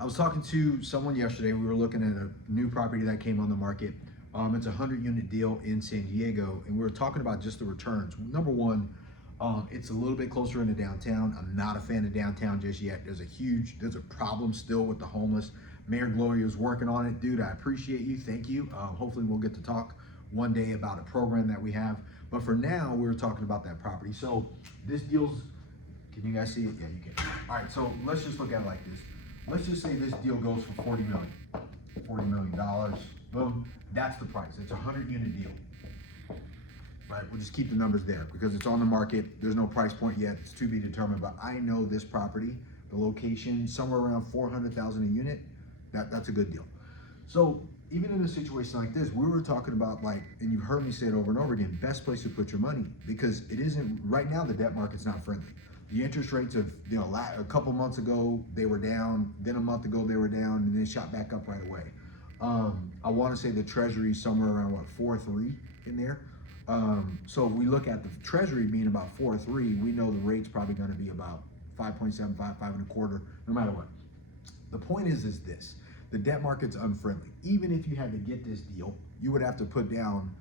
I was talking to someone yesterday. We were looking at a new property that came on the market. It's a 100-unit deal in San Diego, and we were talking about just the returns. Number one, it's a little bit closer into downtown. I'm not a fan of downtown just yet. There's a problem still with the homeless. Mayor Gloria is working on it. Dude, I appreciate you. Thank you. Hopefully we'll get to talk one day about a program that we have. But for now, we were talking about that property. So this deal's, can you guys see it? Yeah, you can. All right, so let's just look at it like this. Let's just say this deal goes for $40 million. $40 million, boom, that's the price. It's a 100-unit deal. Right, we'll just keep the numbers there because it's on the market. There's no price point yet, it's to be determined, but I know this property, the location, somewhere around $400,000 a unit, that's a good deal. So even in a situation like this, we were talking about, like, and you've heard me say it over and over again, best place to put your money, because it isn't, right now the debt market's not friendly. The interest rates of, a couple months ago, they were down, then a month ago they were down, and then shot back up right away. I wanna say the Treasury is somewhere around, 4.3 in there. So if we look at the Treasury being about 4.3, we know the rate's probably gonna be about 5.75, 5.25, no matter what. The point is this, the debt market's unfriendly. Even if you had to get this deal, you would have to put down,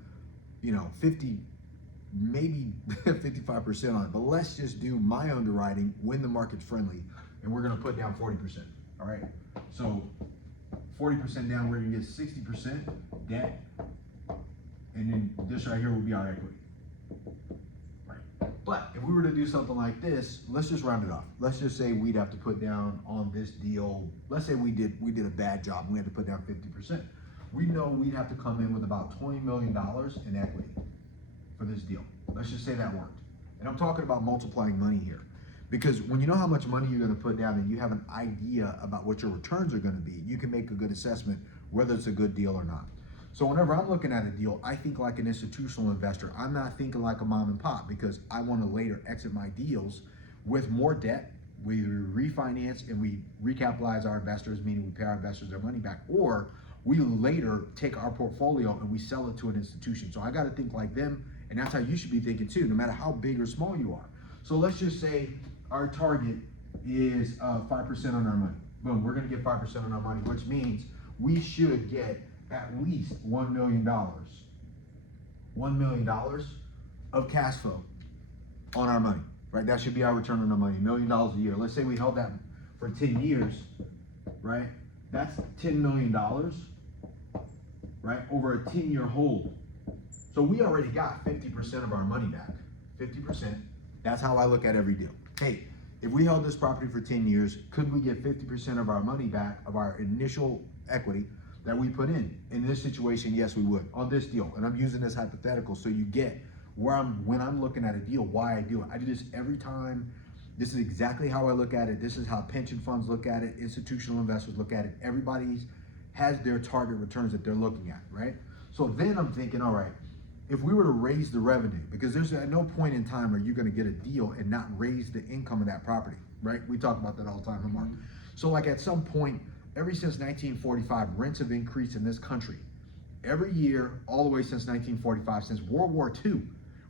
50, maybe 55% on it, but let's just do my underwriting when the market's friendly, and we're gonna put down 40%, all right? So 40% down, we're gonna get 60% debt, and then this right here will be our equity, right? But if we were to do something like this, let's just round it off. Let's just say we'd have to put down on this deal, let's say we did a bad job and we had to put down 50%. We know we'd have to come in with about $20 million in equity for this deal. Let's just say that worked. And I'm talking about multiplying money here. Because when you know how much money you're gonna put down and you have an idea about what your returns are gonna be, you can make a good assessment whether it's a good deal or not. So whenever I'm looking at a deal, I think like an institutional investor. I'm not thinking like a mom and pop, because I wanna later exit my deals with more debt. We refinance and we recapitalize our investors, meaning we pay our investors their money back, or we later take our portfolio and we sell it to an institution. So I gotta think like them, and that's how you should be thinking too, no matter how big or small you are. So let's just say our target is 5% on our money. Boom, we're gonna get 5% on our money, which means we should get at least $1 million. $1 million of cash flow on our money, right? That should be our return on our money, $1 million a year. Let's say we held that for 10 years, right? That's $10 million, right? Over a 10-year hold. So we already got 50% of our money back, 50%. That's how I look at every deal. Hey, if we held this property for 10 years, could we get 50% of our money back, of our initial equity that we put in? In this situation, yes, we would, on this deal. And I'm using this hypothetical so you get where when I'm looking at a deal, why I do it. I do this every time. This is exactly how I look at it. This is how pension funds look at it, institutional investors look at it. Everybody has their target returns that they're looking at, right? So then I'm thinking, all right, if we were to raise the revenue, because there's at no point in time are you gonna get a deal and not raise the income of that property, right? We talk about that all the time, Mark. So like at some point, ever since 1945, rents have increased in this country. Every year, all the way since 1945, since World War II,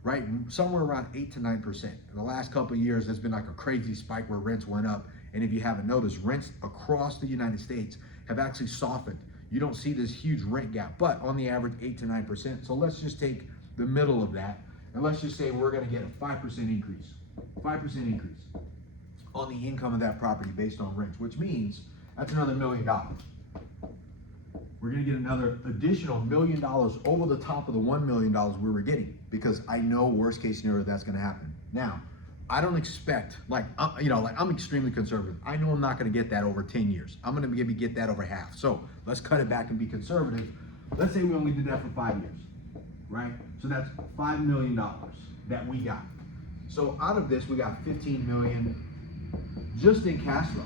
right? Somewhere around 8 to 9%. In the last couple of years, there's been like a crazy spike where rents went up. And if you haven't noticed, rents across the United States have actually softened. You don't see this huge rent gap, but on the average, 8 to 9%. So let's just take the middle of that, and let's just say we're gonna get a 5% increase, 5% increase on the income of that property based on rents, which means that's another $1 million. We're gonna get another additional $1 million over the top of the $1 million we were getting, because I know worst case scenario that's gonna happen. Now, I don't expect, I'm extremely conservative. I know I'm not gonna get that over 10 years. I'm gonna maybe get that over half. So let's cut it back and be conservative. Let's say we only did that for 5 years, right? So that's $5 million that we got. So out of this, we got 15 million just in cash flow.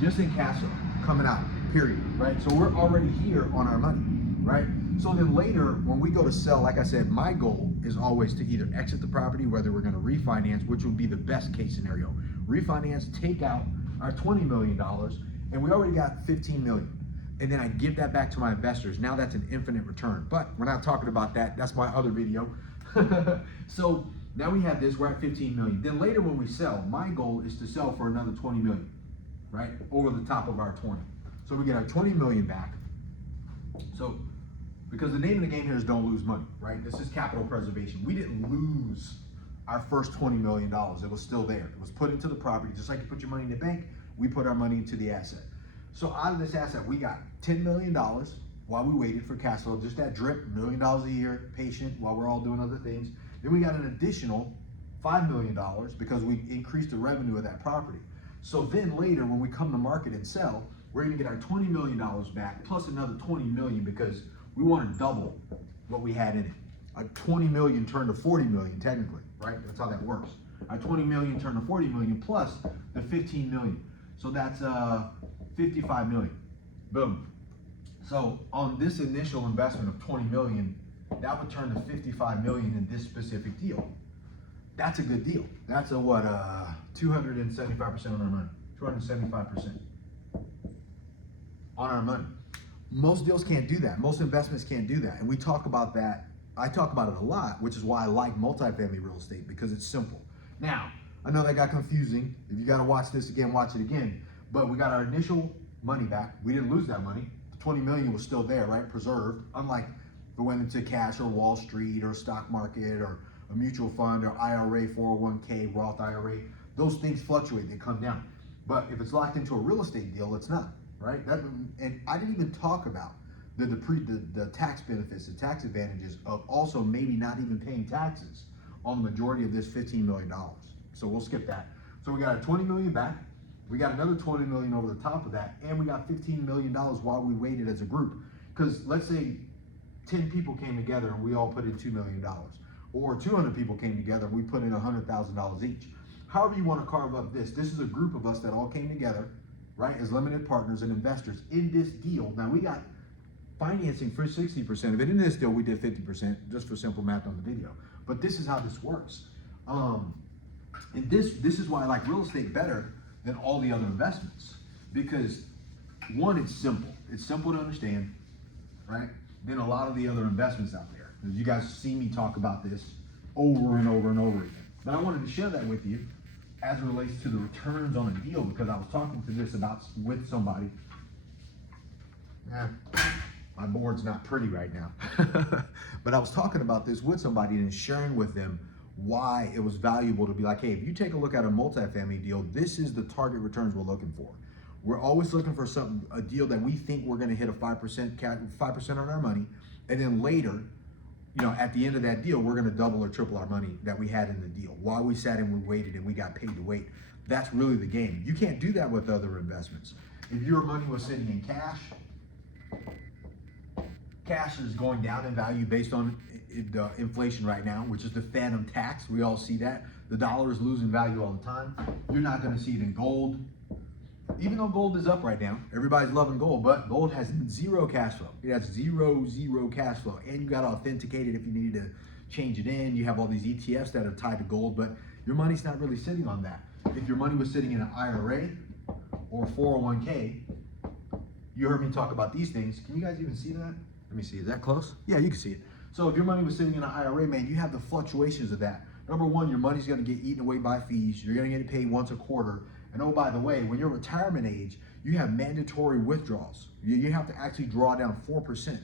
Just in cash flow coming out, period, right? So we're already here on our money, right? So then later, when we go to sell, like I said, my goal is always to either exit the property, whether we're gonna refinance, which would be the best case scenario. Refinance, take out our $20 million, and we already got 15 million. And then I give that back to my investors. Now that's an infinite return, but we're not talking about that. That's my other video. So Now we have this, we're at 15 million. Then later when we sell, my goal is to sell for another 20 million, right? Over the top of our 20. So we get our 20 million back. So, because the name of the game here is don't lose money, right? This is capital preservation. We didn't lose our first $20 million. It was still there. It was put into the property. Just like you put your money in the bank, we put our money into the asset. So out of this asset, we got $10 million while we waited for cash flow, just that drip, $1 million a year, patient, while we're all doing other things. Then we got an additional $5 million because we increased the revenue of that property. So then later, when we come to market and sell, we're gonna get our $20 million back plus another 20 million because we want to double what we had in it. A 20 million turned to 40 million technically, right? That's how that works. Our 20 million turned to 40 million plus the 15 million. So that's 55 million. Boom. So on this initial investment of 20 million, that would turn to 55 million in this specific deal. That's a good deal. That's a what, 275% on our money, 275% on our money. Most deals can't do that. Most investments can't do that. And we talk about that. I talk about it a lot, which is why I like multifamily real estate, because it's simple. Now, I know that got confusing. If you got to watch this again, watch it again. But we got our initial money back. We didn't lose that money. The 20 million was still there, right? Preserved. Unlike if it went into cash or Wall Street or stock market or a mutual fund or IRA, 401k, Roth IRA. Those things fluctuate, they come down. But if it's locked into a real estate deal, it's not, right? And I didn't even talk about the tax benefits, the tax advantages of also maybe not even paying taxes on the majority of this $15 million. So we'll skip that. So we got our 20 million back. We got another 20 million over the top of that. And we got $15 million while we waited as a group. Because let's say 10 people came together and we all put in $2 million. Or 200 people came together and we put in $100,000 each. However you want to carve up this is a group of us that all came together, right, as limited partners and investors in this deal. Now we got financing for 60% of it. In this deal, we did 50%, just for simple math on the video. But this is how this works. And this is why I like real estate better than all the other investments. Because one, it's simple. It's simple to understand, right? Than a lot of the other investments out there. You guys see me talk about this over and over and over again. But I wanted to share that with you as it relates to the returns on a deal, because I was talking to this with somebody. My board's not pretty right now. But I was talking about this with somebody and sharing with them why it was valuable to be like, hey, if you take a look at a multifamily deal, this is the target returns we're looking for. We're always looking for a deal that we think we're gonna hit a 5% on our money, and then later, at the end of that deal, we're gonna double or triple our money that we had in the deal. While we sat and we waited and we got paid to wait. That's really the game. You can't do that with other investments. If your money was sitting in cash, cash is going down in value based on the inflation right now, which is the phantom tax. We all see that. The dollar is losing value all the time. You're not gonna see it in gold. Even though gold is up right now, everybody's loving gold, but gold has zero cash flow. It has zero cash flow. And you got to authenticate it if you needed to change it in. You have all these ETFs that are tied to gold, but your money's not really sitting on that. If your money was sitting in an IRA or 401k, you heard me talk about these things. Can you guys even see that? Let me see, is that close? Yeah, you can see it. So if your money was sitting in an IRA, man, you have the fluctuations of that. Number one, your money's gonna get eaten away by fees. You're gonna get paid once a quarter. And oh, by the way, when you're retirement age, you have mandatory withdrawals. You have to actually draw down 4%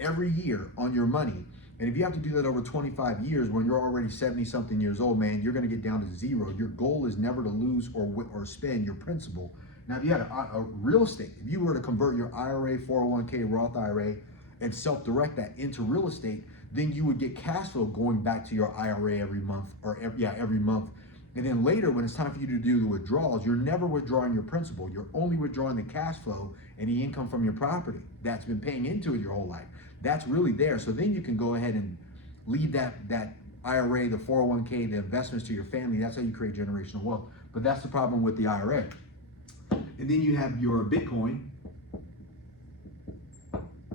every year on your money. And if you have to do that over 25 years, when you're already 70 something years old, man, you're gonna get down to zero. Your goal is never to lose or spend your principal. Now, if you had a real estate, if you were to convert your IRA, 401k, Roth IRA, and self-direct that into real estate, then you would get cash flow going back to your IRA every month, every month. And then later, when it's time for you to do the withdrawals, you're never withdrawing your principal. You're only withdrawing the cash flow and the income from your property that's been paying into it your whole life. That's really there. So then you can go ahead and leave that IRA, the 401k, the investments to your family. That's how you create generational wealth. But that's the problem with the IRA. And then you have your Bitcoin.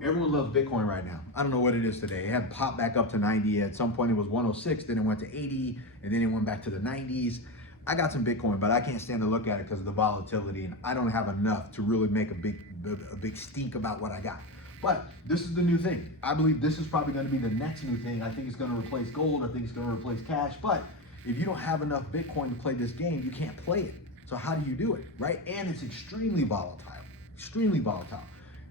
Everyone loves Bitcoin right now. I don't know what it is today. It had popped back up to 90. At some point it was 106, then it went to 80, and then it went back to the 90s. I got some Bitcoin, but I can't stand to look at it because of the volatility, and I don't have enough to really make a big stink about what I got. But this is the new thing. I believe this is probably going to be the next new thing. I think it's going to replace gold. I think it's going to replace cash, but if you don't have enough Bitcoin to play this game, you can't play it. So how do you do it, right? And it's extremely volatile, extremely volatile.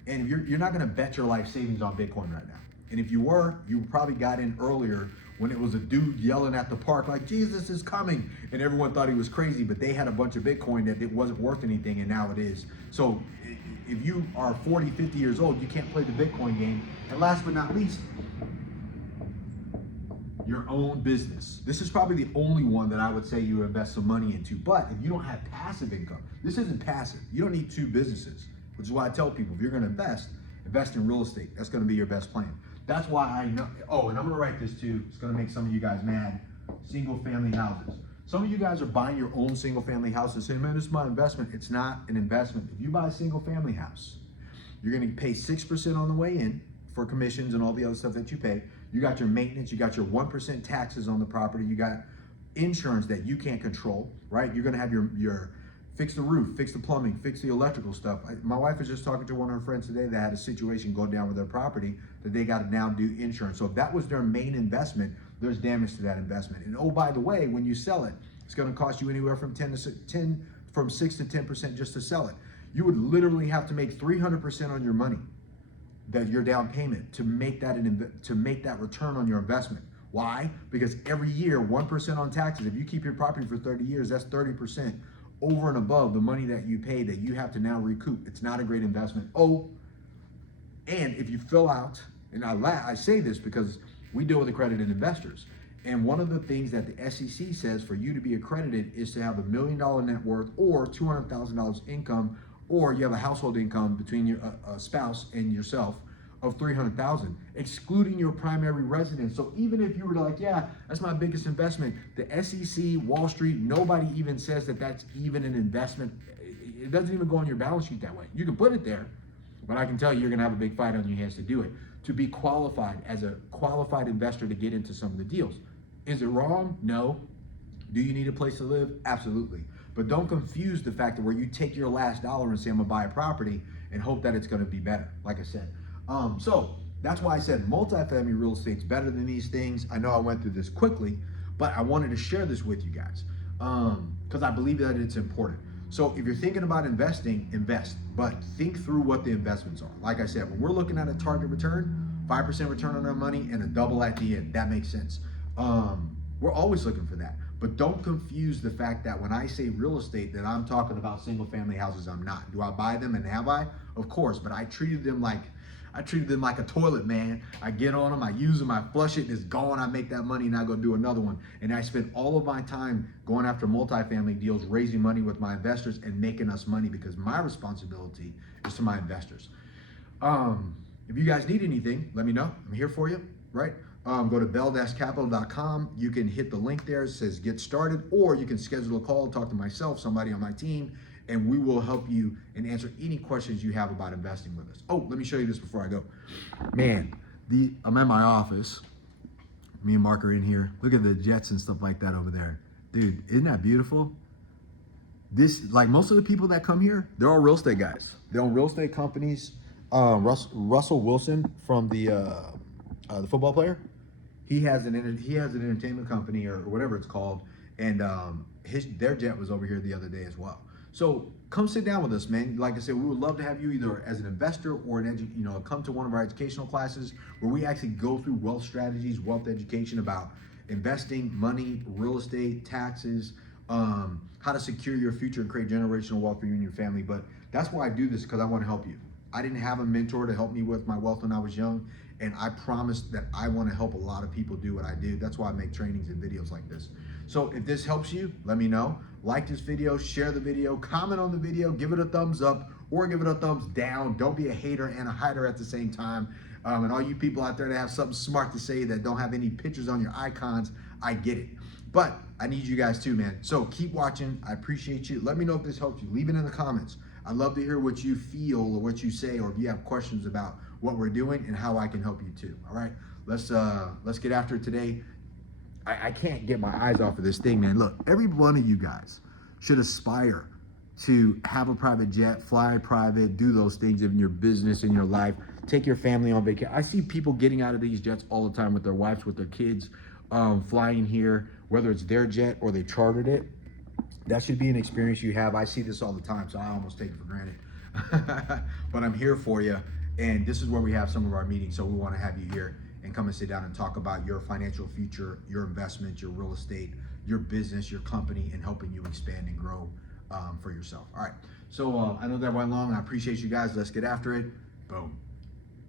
And you're not gonna bet your life savings on Bitcoin right now. And if you were, you probably got in earlier when it was a dude yelling at the park like, Jesus is coming, and everyone thought he was crazy, but they had a bunch of Bitcoin that it wasn't worth anything, and now it is. So if you are 40, 50 years old, you can't play the Bitcoin game. And last but not least, your own business. This is probably the only one that I would say you invest some money into. But if you don't have passive income, this isn't passive. You don't need two businesses, which is why I tell people, if you're gonna invest in real estate. That's gonna be your best plan. That's why I know, oh, and I'm gonna write this too. It's gonna make some of you guys mad. Single family houses. Some of you guys are buying your own single family houses saying, man, this is my investment. It's not an investment. If you buy a single family house, you're gonna pay 6% on the way in for commissions and all the other stuff that you pay. You got your maintenance, you got your 1% taxes on the property, you got insurance that you can't control, right? You're gonna have your fix the roof, fix the plumbing, fix the electrical stuff. My wife was just talking to one of her friends today that had a situation go down with their property that they got to now do insurance. So if that was their main investment, there's damage to that investment. And oh, by the way, when you sell it, it's going to cost you anywhere from 6 to 10% just to sell it. You would literally have to make 300% on your money, that your down payment, to make that return on your investment. Why? Because every year, 1% on taxes. If you keep your property for 30 years, that's 30% over and above the money that you pay that you have to now recoup. It's not a great investment. Oh, and if you fill out, and I say this because we deal with accredited investors, and one of the things that the SEC says for you to be accredited is to have $1 million net worth or $200,000 income, or you have a household income between your spouse and yourself of 300,000, excluding your primary residence. So even if you were like, yeah, that's my biggest investment, the SEC, Wall Street, nobody even says that that's even an investment. It doesn't even go on your balance sheet that way. You can put it there, but I can tell you, you're gonna have a big fight on your hands to do it. To be qualified as a qualified investor to get into some of the deals. Is it wrong? No. Do you need a place to live? Absolutely. But don't confuse the fact that where you take your last dollar and say, I'm gonna buy a property and hope that it's gonna be better, like I said. So that's why I said multifamily real estate's better than these things. I know I went through this quickly, but I wanted to share this with you guys because I believe that it's important. So if you're thinking about investing, invest, but think through what the investments are. Like I said, when we're looking at a target return, 5% return on our money and a double at the end, that makes sense. We're always looking for that. But don't confuse the fact that when I say real estate, that I'm talking about single family houses. I'm not. Do I buy them, and have I? Of course, but I treated them like a toilet, man. I get on them, I use them, I flush it, and it's gone. I make that money and I go do another one. And I spend all of my time going after multifamily deals, raising money with my investors and making us money, because my responsibility is to my investors. If you guys need anything, let me know. I'm here for you, right? Go to bell-capital.com. You can hit the link there. It says get started, or you can schedule a call, talk to myself, somebody on my team, and we will help you and answer any questions you have about investing with us. Oh, let me show you this before I go. Man, I'm at my office. Me and Mark are in here. Look at the jets and stuff like that over there. Dude, isn't that beautiful? This, like most of the people that come here, they're all real estate guys. They own real estate companies. Russell Wilson from the football player, he has an entertainment company or whatever it's called, and their jet was over here the other day as well. So come sit down with us, man. Like I said, we would love to have you either as an investor or come to one of our educational classes where we actually go through wealth strategies, wealth education about investing, money, real estate, taxes, how to secure your future and create generational wealth for you and your family. But that's why I do this, because I want to help you. I didn't have a mentor to help me with my wealth when I was young, and I promised that I want to help a lot of people do what I do. That's why I make trainings and videos like this. So if this helps you, let me know. Like this video, share the video, comment on the video, give it a thumbs up or give it a thumbs down. Don't be a hater and a hider at the same time. And all you people out there that have something smart to say that don't have any pictures on your icons, I get it. But I need you guys too, man. So keep watching. I appreciate you. Let me know if this helps you. Leave it in the comments. I'd love to hear what you feel or what you say, or if you have questions about what we're doing and how I can help you too. All right, let's get after it today. I can't get my eyes off of this thing, man. Look, every one of you guys should aspire to have a private jet, fly private, do those things in your business, in your life, take your family on vacation. I see people getting out of these jets all the time with their wives, with their kids, flying here whether it's their jet or they chartered it. That should be an experience you have. I see this all the time, so I almost take it for granted. But I'm here for you, and this is where we have some of our meetings. So we want to have you here and come and sit down and talk about your financial future, your investments, your real estate, your business, your company, and helping you expand and grow for yourself. All right. So I know that went long. I appreciate you guys. Let's get after it. Boom.